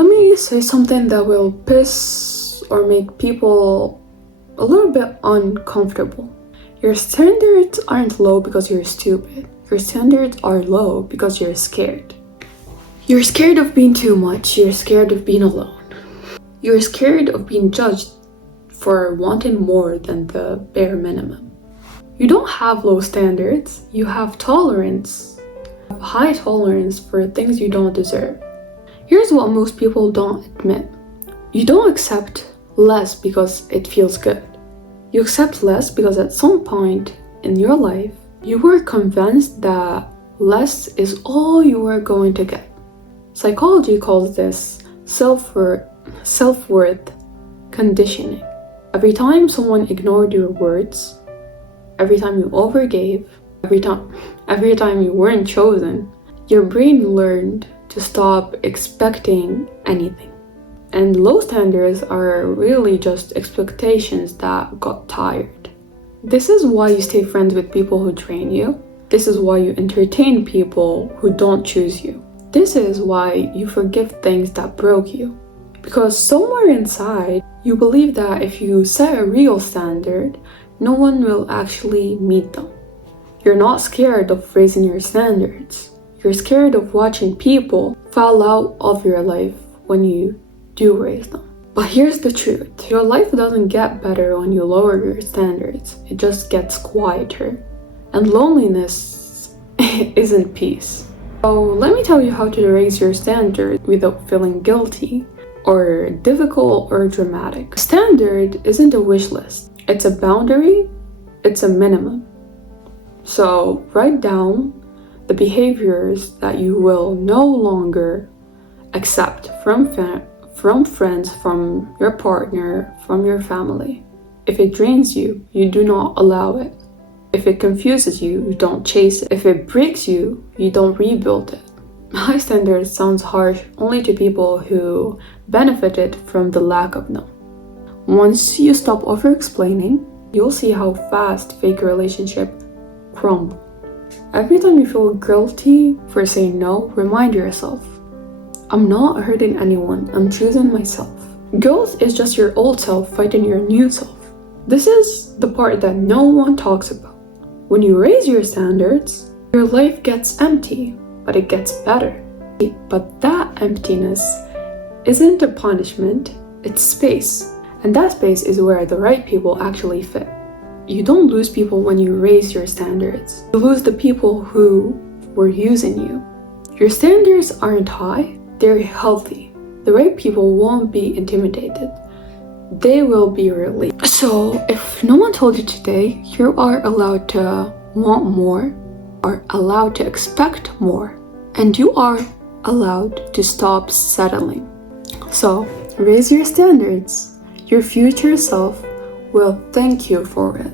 let me say something that will piss or make people a little bit uncomfortable. Your standards aren't low because you're stupid. Your standards are low because you're scared. You're scared of being too much. You're scared of being alone. You're scared of being judged for wanting more than the bare minimum. You don't have low standards. You have tolerance. High tolerance for things you don't deserve. Here's what most people don't admit. You don't accept less because it feels good. You accept less because at some point in your life, you were convinced that less is all you were going to get. Psychology calls this self-worth conditioning. Every time someone ignored your words, every time you overgave, every time you weren't chosen, your brain learned to stop expecting anything. And low standards are really just expectations that got tired. This is why you stay friends with people who drain you. This is why you entertain people who don't choose you. This is why you forgive things that broke you. Because somewhere inside, you believe that if you set a real standard, no one will actually meet them. You're not scared of raising your standards. You're scared of watching people fall out of your life when you do raise them. But here's the truth. Your life doesn't get better when you lower your standards. It just gets quieter. And loneliness isn't peace. So let me tell you how to raise your standards without feeling guilty or difficult or dramatic. A standard isn't a wish list. It's a boundary. It's a minimum. So write down the behaviors that you will no longer accept from friends, from your partner, from your family. If it drains you, you do not allow it. If it confuses you, you don't chase it. If it breaks you, you don't rebuild it. High standards sounds harsh only to people who benefited from the lack of them. Once you stop over-explaining, you'll see how fast fake relationships crumble. Every time you feel guilty for saying no, remind yourself, I'm not hurting anyone, I'm choosing myself. Growth is just your old self fighting your new self. This is the part that no one talks about. When you raise your standards, your life gets empty, but it gets better. But that emptiness isn't a punishment, it's space. And that space is where the right people actually fit. You don't lose people when you raise your standards. You lose the people who were using you. Your standards aren't high, they're healthy. The right people won't be intimidated. They will be relieved. So if no one told you today, you are allowed to want more, are allowed to expect more, and you are allowed to stop settling. So raise your standards. Your future self will thank you for it.